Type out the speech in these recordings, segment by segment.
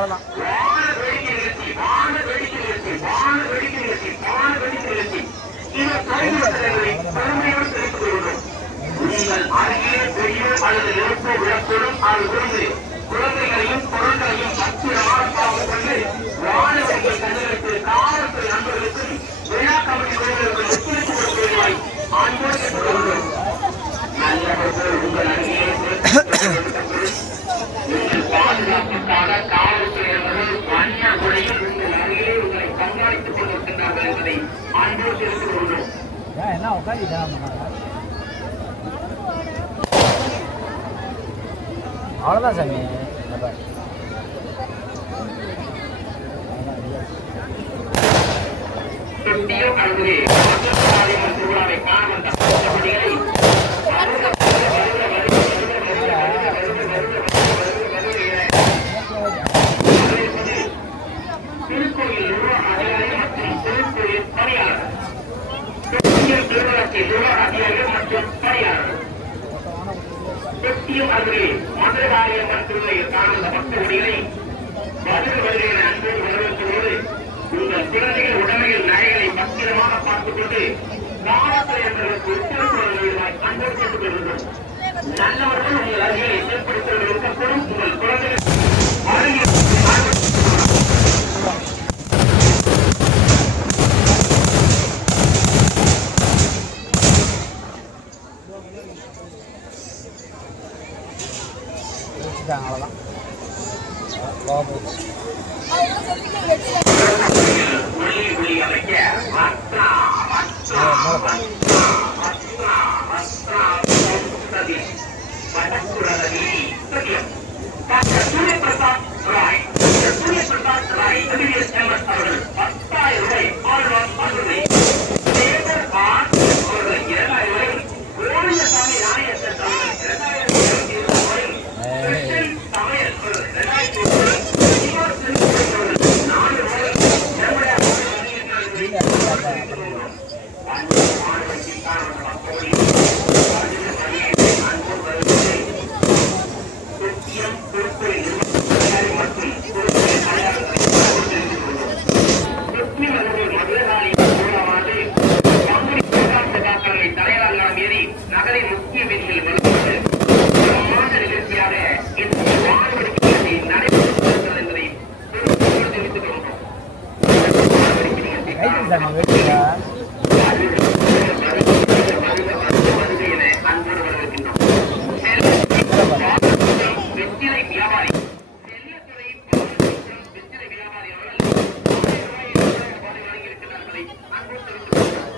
அவ்வளோதான். குழந்தைகளையும் பொருட்களையும் பத்திரமாக கொண்டு வானவர்கள் கண்களுக்கு காவல்துறை நண்பர்களுக்கும் விழா கமிட்டி குழுவிற்கு ஒத்துழைப்பு கொடுப்பதாய் ஆண்டோடு கேட்டுக்கொள்கிறோம். நல்லவர்கள் உங்கள் அருகே உங்கள் பாதுகாப்புக்காக காவல்துறை நண்பர்கள் வண்ண முறையில் உங்கள் அருகே உங்களை கண்காணித்துக் கொண்டிருக்கின்றார்கள் என்பதை ஆண்டோடு தெரிவித்துக் கொள்கிறோம். என்ன உட்காந்து அவ்வளோதான் சாமி. திருவிழாவை காண வந்த திருக்கோயில் நிர்வாக அதிகாரி மற்றும் திருக்கோயில் பணியாளர், திருவிழாட்சி நிர்வாக அதிகாரிகள் மற்றும் பணியாளர் பெட்டியும் அருகே மதுரகாரியம்மன் திருவிழையில் காணந்த பக்தர்களை பதில் வருகிற அன்போடு வரவேற்பதோடு உங்கள் குழந்தைகள் உடமையில் நாய்களை பத்திரமாக பார்த்துக் கொண்டு காவல்துறை என்பதற்கு உத்தரவுவாய் அன்போடு கேட்டுக் கொள்கின்றோம். நல்லவர்கள் உங்கள் அருகே ஏற்படுத்த இருக்கக்கூடும். உங்கள் குழந்தைகள் அருகே அவ்வளோதான். சூரியபிரசாத் ராய் அவர்கள் 10,000 ரூபாய் ஆழ்வார் ஆண்டுகளை தேவர் ஆர் அவர்கள் 2,000 கோவிந்தசாமி நாயக்கர் அவர்கள் 2,000 சமையல் 2,000 நகரின் முக்கிய வீதியில் நிகழ்ச்சியாக நடைபெற்று என்பதை தெரிவித்துக் கொள்கிறோம். வெற்றிலை வியாபாரி வெற்றிலை வியாபாரி அவர்கள் வழங்கியிருக்கிறார்களை அன்போடு தெரிவித்துக் கொள்கிறோம்.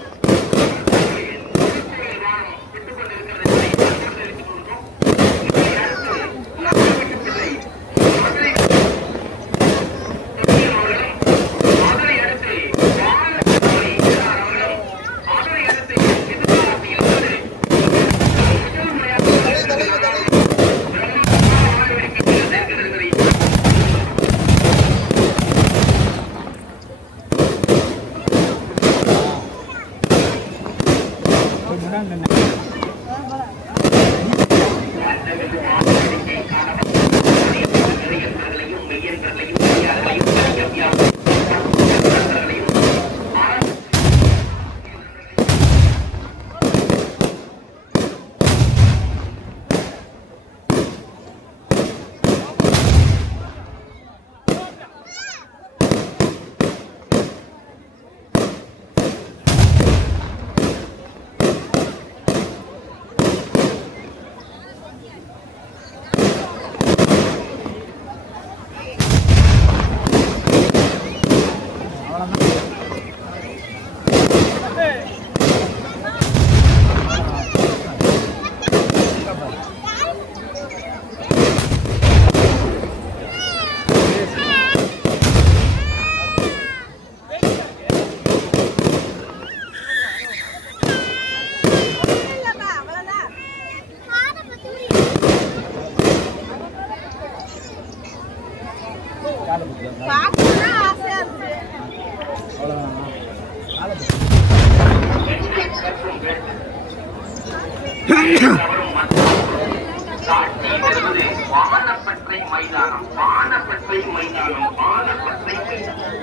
வானப்பற்றை மைதானம் வானப்பற்றை பாலப்பட்டை மைதானம் பாலப்பட்டை மைதானம்